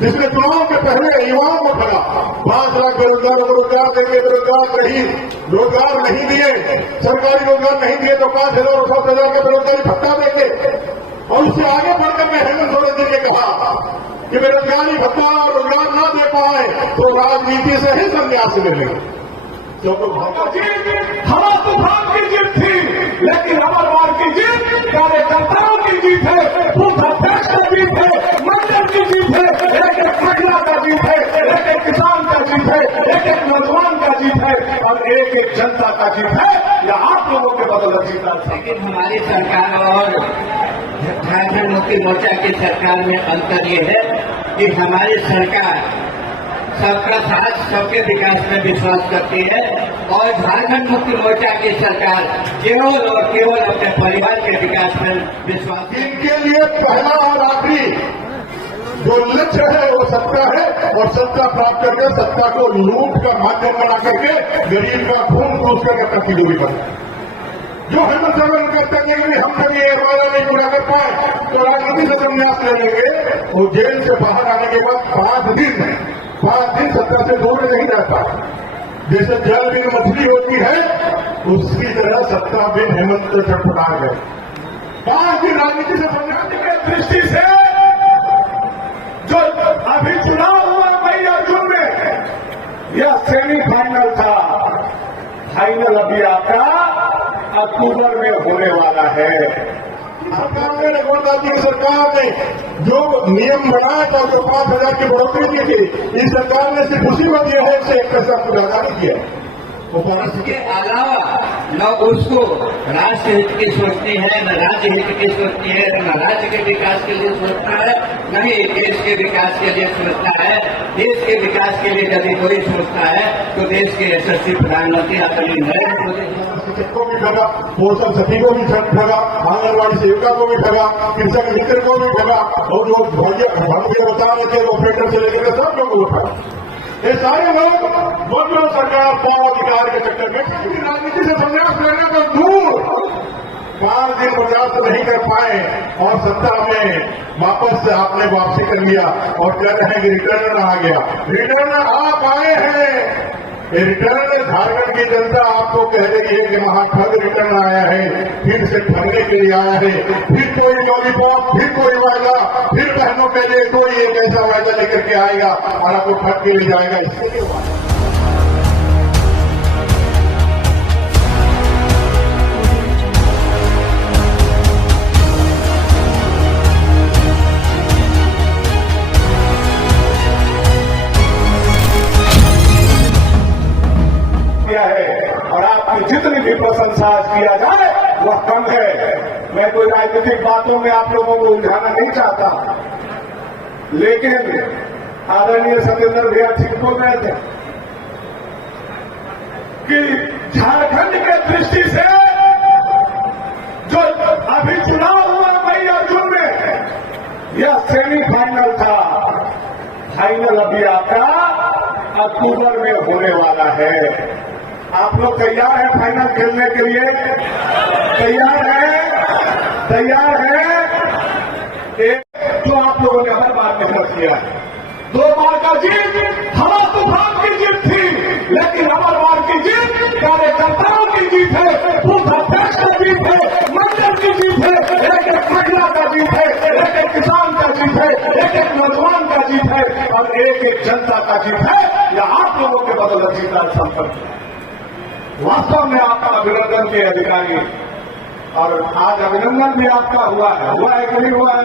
जिसने चुनाव के पहले युवाओं को ठगा, 5 लाख बेरोजगारों को रोजगार देंगे, रोजगार नहीं दिए, सरकारी रोजगार नहीं दिए तो 5,000 और 7,000 के बेरोजगारी भत्ता देंगे। और उससे आगे बढ़कर मैं हेमंत सोरेन जी ने कहा कि बेरोजगारी भत्ता और रोजगार न दे पाए तो राजनीति से ही संन्यास ले लेंगे। तो हवा तूफान की जीत थी, लेकिन अमरवार की जीत कार्यकर्ताओं की जीत है, बूथ अध्यक्ष का जीत है, मंडल की जीत है, एक एक महिला का जीत है, एक एक किसान का जीत है, एक एक नौजवान का जीत है और एक एक जनता का जीत है। यह आप लोगों के बदौलत जीता। लेकिन हमारी सरकार और झारखंड मुक्ति मोर्चा की सरकार में अंतर ये है कि हमारी सरकार सबका साथ सबके विकास में विश्वास करती है और झारखंड मुक्ति मोर्चा की सरकार केवल और केवल अपने परिवार के विकास में विश्वास। इनके लिए पहला और आखिरी जो लक्ष्य है वो सत्ता है और सत्ता प्राप्त करके सत्ता को लूट का माध्यम बना करके गरीब का खून चूस करके प्रतियोगी बने। जो हेमंत सोरेन करते हैं कि हम कभी ये वादा नहीं पूरा कर पाए तो राजनीति से संन्यास ले लेंगे। वो जेल से बाहर आने के बाद 5 दिन सत्ता से दूर नहीं रहता। जैसे जल बिन मछली होती है उसकी तरह सत्ता बिन हेमंत से छटपटा गए। 5 दिन राजनीति से संन्यास की दृष्टि से जो अभी चुनाव हुआ मई और जून में यह सेमीफाइनल था। फाइनल अभी आपका अक्टूबर में होने वाला है। सरकार ने रघुवर जी की सरकार ने जो नियम बनाया था जो 5,000 की बढ़ोतरी की थी, इस सरकार ने सिर्फ उसी में दिया है, इससे 1 पैसा को ज्यादा नहीं किया। इसके अलावा न उसको राष्ट्र हित की सोचती है, न राज्य हित की सोचती है, न राज्य के विकास के लिए सोचता है, न ही देश के विकास के लिए सोचता है। देश के विकास के लिए यदि कोई सोचता है तो देश के यशस्वी प्रधानमंत्री आदरणीय नरेंद्र मोदी को भी ठगा, पोषण सखी को भी ठगा, आंगनबाड़ी सेविका को भी ठगा, कृषक मित्र को भी ठगा और लोग बता रहे थे ऑपरेटर से लेकर सब लोगों को ठगा। ये सारे लोग मोदी सरकार पाव अधिकार के चक्कर में राजनीति से संन्यास लेने को दूर 4 दिन बर्दाश्त नहीं कर पाए और सत्ता में वापस से आपने वापसी कर लिया और कह रहे हैं कि रिटर्न आ गया। रिटर्न आप आए हैं। ये रिटर्न झारखंड की जनता आपको कह रही है कि महाठग रिटर्न आया है, फिर से ठगने के लिए आया है, फिर कोई लॉलीपॉप, फिर कोई वायदा, फिर बहनों के लिए कोई एक ऐसा वायदा लेकर के आएगा और आपको ठग के ले जाएगा। इसके लिए और आपकी जितनी भी प्रशंसा किया जाए वह कम है। मैं कोई राजनीतिक बातों में आप लोगों को उलझाना नहीं चाहता, लेकिन आदरणीय सत्येंद्र भैया ठीक बोल रहे थे कि झारखंड के दृष्टि से जो अभी चुनाव हुआ मई और जून में यह सेमीफाइनल था। फाइनल अभी आपका अक्टूबर में होने वाला है। आप लोग तैयार हैं फाइनल खेलने के लिए? तैयार हैं? एक तो आप लोगों ने हर बार मेहनत किया है। 2 बार का जीत हवा तूफान की जीत थी, लेकिन अमरवार की जीत कार्यकर्ताओं की जीत है, बूथ अध्यक्ष का जीत है, मंडल की जीत है, एक एक महिला का जीत है, एक एक किसान का जीत है, एक एक नौजवान का जीत है और एक एक जनता का जीत है। यह आप लोगों के बदौलत जीता संपन्न। वास्तव में आपका अभिनंदन के अधिकारी और आज अभिनंदन भी आपका हुआ है कि नहीं हुआ है?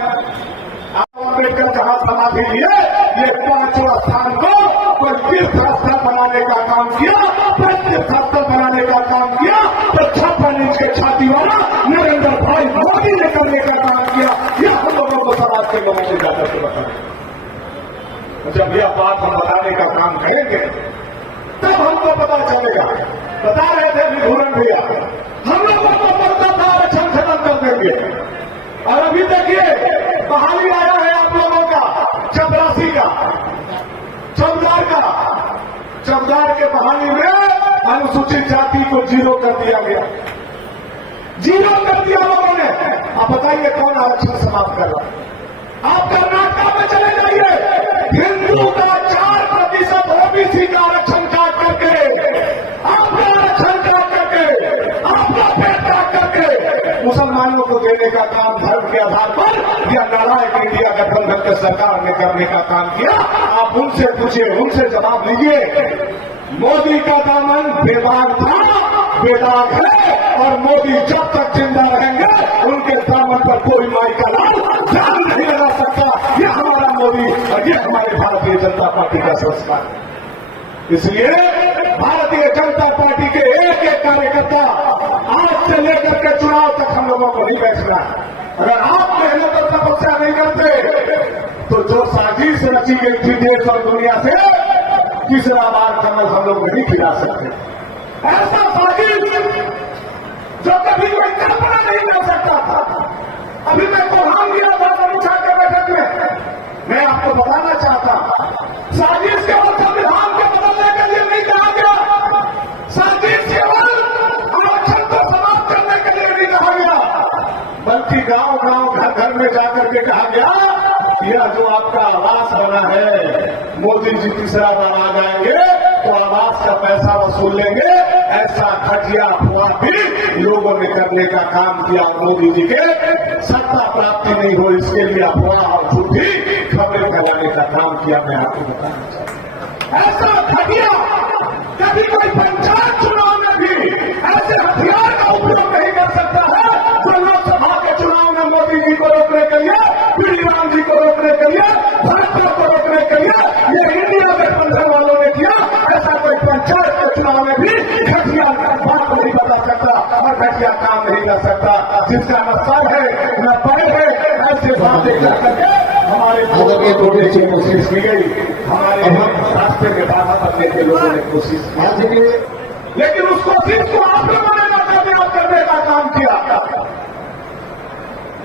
आप अम्बेडकर जहां समाधि लिए ये 5वां स्थान को कोई तीर्थ स्थल बनाने का काम किया, तीर्थ स्थल बनाने का काम किया तो 56 इंच के छाती वाला नरेंद्र भाई मोदी ने करने का काम किया। यह हम लोगों को समाज के लोगों से जाकर के बताएं। जब यह बात हम बताने का काम करेंगे तब हमको पता चलेगा। बता रहे थे विधुरन भैया, हम लोगों को पता था आरक्षण खत्म कर देंगे और अभी देखिए बहाली आया है आप लोगों का चपरासी का, चमदार के बहाली में अनुसूचित जाति को 0 कर दिया गया। 0 कर दिया लोगों ने। आप बताइए कौन आरक्षण समाप्त कर रहा है? आप कर्नाटक में चले जाइए, हिंदू का 4% ओबीसी का आरक्षण काट करके, आपका आरक्षण काट करके, आपका पेट काट करके मुसलमानों को देने का काम धर्म के आधार पर या नालायक इंडिया गठबंधन के सरकार ने करने का काम किया। आप उनसे पूछिए, उनसे जवाब लीजिए। मोदी का दामन बेदाग था, बेदाग है, और मोदी जब तक जिंदा रहेंगे उनके दामन पर कोई माई का लाल जान नहीं लगा सकता। ये हमारा मोदी और ये हमारे भारतीय जनता पार्टी का संस्कार है। इसलिए भारतीय जनता पार्टी के एक एक कार्यकर्ता आज से लेकर के चुनाव तक हम लोगों को नहीं बैठना है। अगर आप मेहनत और तपस्या नहीं करते तो जो साजिश रची गई थी देश और दुनिया से, तीसरा बार कमल हम लोग नहीं खिला सकते। ऐसा साजिश जो कभी कोई कल्पना नहीं कर सकता था। अभी मैं कोहान गया था समीक्षा के बैठक में, मैं आपको बताना चाहता हूं साजिश केवल संविधान को बदलने के लिए नहीं कहा गया, साजिश केवल आरक्षण को समाप्त करने के लिए नहीं कहा गया, बल्कि गांव गांव घर घर में जाकर के कहा गया यह जो आपका आवास बना है, मोदी जी तीसरा बार आ जाएंगे तो आवास का पैसा वसूल लेंगे। ऐसा घटिया अफवाह भी लोगों ने करने का काम किया। मोदी जी के सत्ता प्राप्ति नहीं हो इसके लिए अफवाह और झूठी खबरें फैलाने का काम किया। मैं आपको बताना चाहता हूं ऐसा घटिया कभी कोई पंचायत चुनाव में भी ऐसे हथियार का उपयोग नहीं कर सकता है जो लोकसभा के चुनाव में मोदी जी को रोकने के लिए, श्री राम जी को रोकने के लिए, भाजपा को रोकने के लिए ये इंडिया गठबंधन वालों ने किया। ऐसा कोई पंचायत के चुनाव में भी घटिया बात को नहीं बता सकता और घटिया काम नहीं कर सकता। जिसका न सर है न पैर है, ऐसे बातें कर करके हमारे को तोड़ने की कोशिश की गई, हमारे रास्ते में बाधा करने के लोगों ने कोशिश की, लेकिन उस कोशिश को आप लोगों ने नाकामयाब करने का काम किया।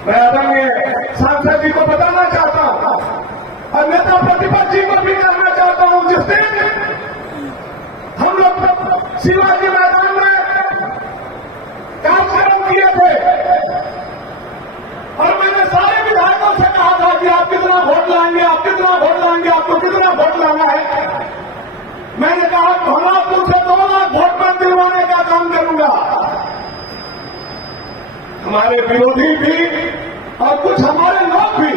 मैं आदरणीय सांसद जी को बताना चाहता हूं और नेता प्रतिपक्ष जी को भी कहना चाहता हूं, जिस दिन हम लोग शिवाजी मैदान में कार्यक्रम किए थे और मैंने सारे विधायकों से कहा था कि आप कितना वोट लाएंगे, आप कितना वोट लाएंगे, आपको कितना वोट लाना है। मैंने कहा भवापुर से 2 लाख वोट मैं दिलवाने का काम करूंगा। हमारे विरोधी भी और कुछ हमारे लोग भी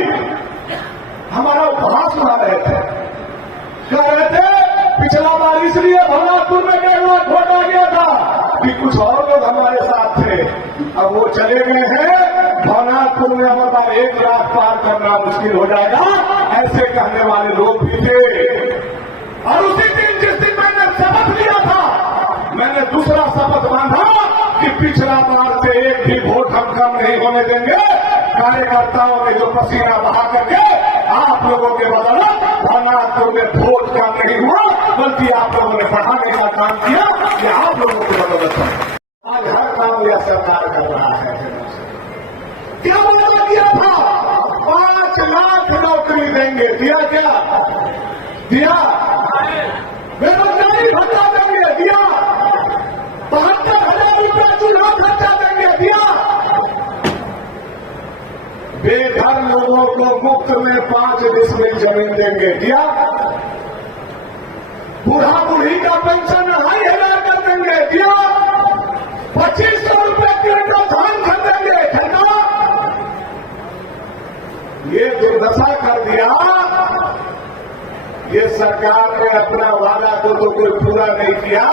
हमारा उपहास बना रहे थे, कह रहे थे पिछला बार इसलिए भवापुर में 1.5 लाख वोट आ गया था कि कुछ और लोग हमारे साथ थे, अब वो चले गए हैं, भवनाथपुर में हमारे बार 1 लाख पार करना मुश्किल हो जाएगा, ऐसे कहने वाले लोग भी थे। और उसी दिन जिस दिन मैंने शपथ लिया था, मैंने दूसरा शपथ बांधा कि पिछला बार से एक भी वोट हम कम नहीं होने देंगे। कार्यकर्ताओं ने जो पसीना बहा करके आप लोगों के बदौलत भवनाथपुर में वोट कम नहीं हुआ, बल्कि आप लोगों ने बढ़ाने का काम किया। कि आप लोगों की बदौलत आज हर काम यह सरकार कर रहा है। क्या वादा किया था? 5 लाख नौकरी देंगे, दिया क्या? दिया। बेरोजगारी भत्ता देंगे, दिया। 72,000 रुपया चूल्हा खर्चा देंगे, दिया। बेघर लोगों को मुफ्त में 5 डिसमिल जमीन देंगे, दिया। बूढ़ा बूढ़ी का पेंशन 2,500 कर देंगे, दिया। 2500 रुपये क्विंटल धान खरीदेंगे, खरीदा। ये दुर्दशा कर दिया। ये सरकार ने अपना वादा को तो कोई पूरा नहीं किया,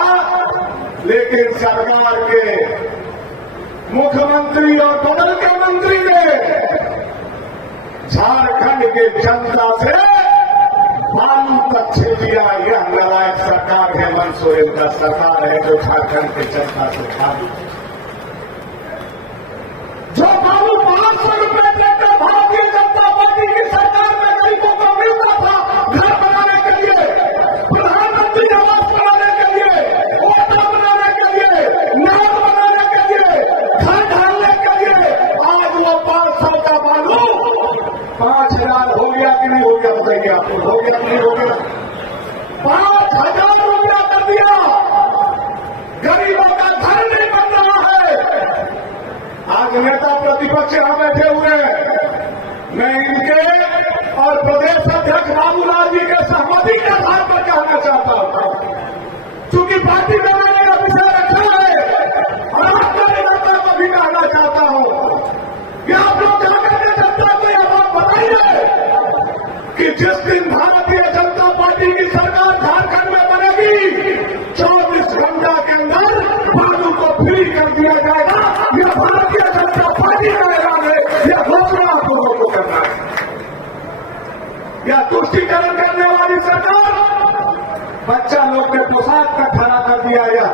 लेकिन सरकार के मुख्यमंत्री और बदल के मंत्री ने झारखंड के जनता से बालू तक छीन लिया। यह नालायक सरकार हेमंत सोरेन का सरकार है जो झारखंड के जनता से खाली। जो बालू 500 रुपये देकर भारतीय जनता पार्टी की सरकार में गरीबों को मिलता था, घर बनाने के लिए, प्रधानमंत्री आवास बनाने के लिए, ओटा बनाने के लिए, नाव बनाने के लिए, घर ढालने के लिए, आज वो 500 का बालू 5,000 हो गया कि नहीं हो गया? बताइए आपको, हो गया कि नहीं हो गया? 5,000 रुपया कर दिया। गरीबों का घर नहीं बन रहा है। आज नेता प्रतिपक्ष यहां बैठे हुए हैं, मैं इनके और प्रदेश अध्यक्ष बाबूलाल जी के सहमति के आधार पर कहना चाहता हूं, क्योंकि पार्टी में मैंने यह विषय रखा है और आपका नेता को भी कहना चाहता हूं कि आप लोग जाकर के जनता को यह बात बताइए कि जिस दिन भारतीय जनता पार्टी की सरकार झारखंड में बनेगी 24 घंटा के अंदर बालू को फ्री कर दिया जाएगा। यह भारतीय जनता पार्टी का ऐलान है, यह घोषणा आप लोगों को करना है। यह तुष्टीकरण करने वाली सरकार बच्चा लोग के पोशाक का खड़ा कर दिया या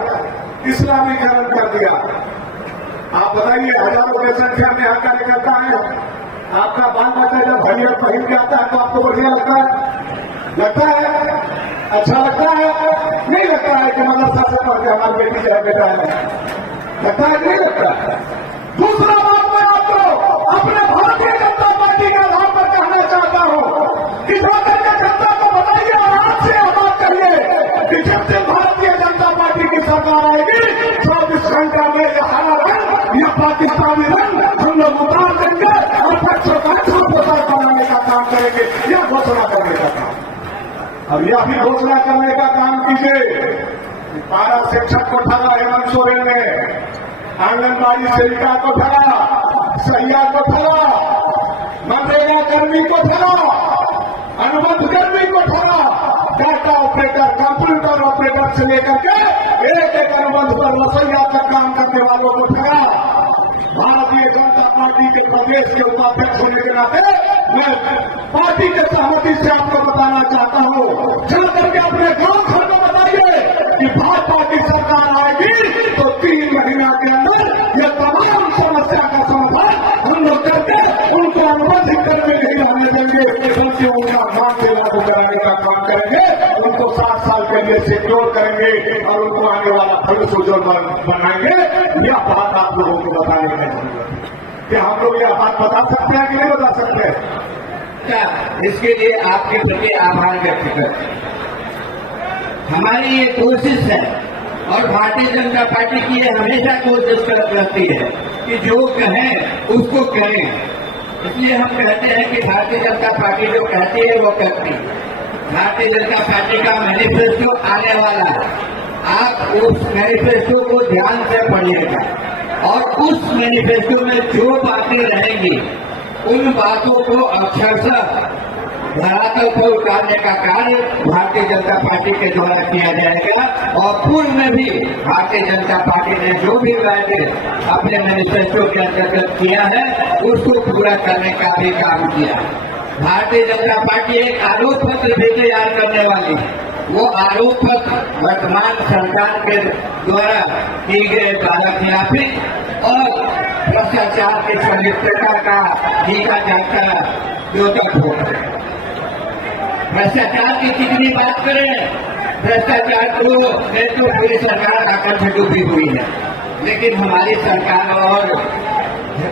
इस्लामीकरण कर दिया। आप बताइए, हजारों की संख्या में यहाँ कार्यकर्ता है, आपका बाल बच्चा जब भैया पहन के आता है तो आपको बढ़िया लगता है? लगता है? अच्छा लगता है? नहीं लगता है कि मदरसा से पढ़ के हमारी बेटी चाहे बेटा है? लगता है कि नहीं लगता है? दूसरा बात मैं आपको अपने भारतीय जनता पार्टी के आधार पर कहना चाहता हूं कि जाकर के जनता को बताइए और आपसे यह बात करिए कि जब से भारतीय जनता पार्टी की सरकार आएगी 24 घंटा में यह हरा रंग, यह पाकिस्तानी रंग हम लोग उतार देंगे और बच्चों का पोशाक बनाने का काम करेंगे। यह घोषणा करने का काम, अब यह भी घोषणा करने का काम कीजिए। पारा शिक्षक को ठगा हेमंत सोरेन ने, आंगनबाड़ी सेविका को ठगा, सहिया को ठगा, मनरेगा कर्मी को ठगा, अनुबंध कर्मी को ठगा, डाटा ऑपरेटर, कंप्यूटर ऑपरेटर से लेकर के एक एक अनुबंध पर रसोईया तक काम करने वालों को ठगा। भारतीय जनता पार्टी के प्रदेश के उपाध्यक्ष होने के नाते मैं पार्टी के सहमति से आपको बताना चाहता हूं, जाकर के अपने गांव घर को बताइए कि भाजपा की सरकार आएगी तो 3 महीना के अंदर यह तमाम समस्या का समाधान हम लोग करके उनको अनुबंधित करके नहीं रहने देंगे, बल्कि उनका मान से लागू कराने का काम करेंगे, उनको 7 साल के लिए सिक्योर करेंगे और उनको आने वाला भविष्य उज्जवल बनाएंगे। यह बात आप लोगों को बताने की जरूरत है। क्या हम लोग यह बात बता सकते हैं कि नहीं बता सकते? क्या इसके लिए आपके प्रति आभार व्यक्त करते हैं। हमारी ये कोशिश है और भारतीय जनता पार्टी की ये हमेशा कोशिश रहती है कि जो कहें उसको करें। इसलिए हम कहते हैं कि भारतीय जनता पार्टी जो कहती है वो करती है। भारतीय जनता पार्टी का मैनिफेस्टो आने वाला है, आप उस मैनिफेस्टो को ध्यान से पढ़िएगा और उस मैनिफेस्टो में जो बातें रहेंगी उन बातों को अक्षरशः धरातल पर उतारने का कार्य भारतीय जनता पार्टी के द्वारा किया जाएगा। और पूर्व में भी भारतीय जनता पार्टी ने जो भी वायदे अपने मैनिफेस्टो के अंतर्गत किया है उसको पूरा करने का भी काम किया। भारतीय जनता पार्टी एक आरोप पत्र भी तैयार करने वाली है। वो आरोप पत्र वर्तमान सरकार के द्वारा की गए दादागिरी और भ्रष्टाचार की संलिप्तता का जीता जाता द्योतक हो। भ्रष्टाचार की कितनी बात करें, भ्रष्टाचार को तो पूरी सरकार आकर से डूबी हुई है, लेकिन हमारी सरकार और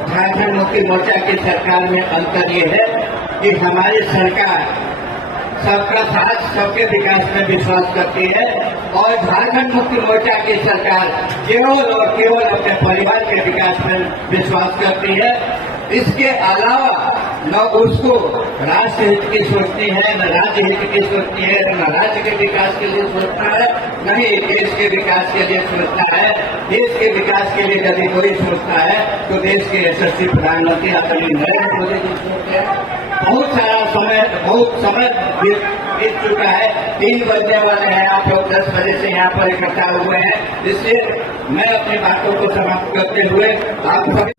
झारखंड मुक्ति मोर्चा की सरकार में अंतर ये है कि हमारी सरकार सबका साथ सबके विकास में विश्वास करती है और झारखंड मुक्ति मोर्चा की सरकार केवल और केवल अपने परिवार के विकास में विश्वास करती है। इसके अलावा न उसको राष्ट्र हित की सोचती है, न राज्य हित की सोचती है, न राज्य के विकास के लिए सोचता है, न ही देश के विकास के लिए सोचता है। देश के विकास के लिए यदि कोई सोचता है तो देश के यशस्वी प्रधानमंत्री आदरणीय नरेंद्र मोदी जी सोचते हैं। बहुत समय बीत चुका है, 3 बजने वाले हैं, आप लोग 10 बजे से यहाँ पर इकट्ठा हुए हैं। इसलिए मैं अपनी बातों को समाप्त करते हुए आप सभी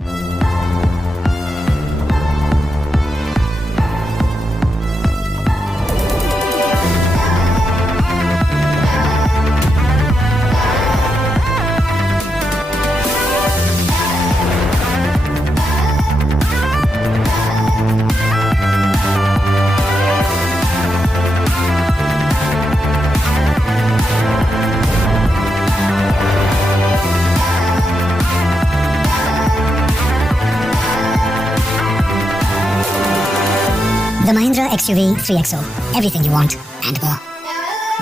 The Mahindra XUV 3XO. Everything you want and more.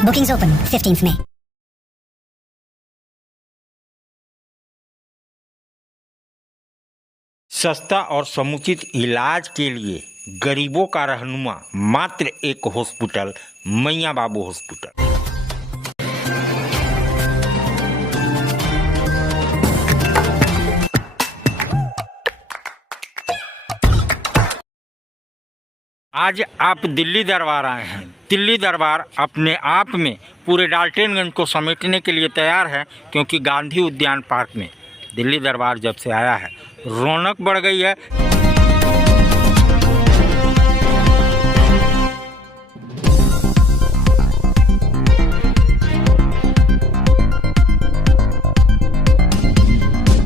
Bookings open 15th May. सस्ता और समुचित इलाज के लिए गरीबों का रहनुमा मात्र एक हॉस्पिटल, मैया बाबू हॉस्पिटल। आज आप दिल्ली दरबार आए हैं। दिल्ली दरबार अपने आप में पूरे डाल्टनगंज को समेटने के लिए तैयार है, क्योंकि गांधी उद्यान पार्क में दिल्ली दरबार जब से आया है रौनक बढ़ गई है।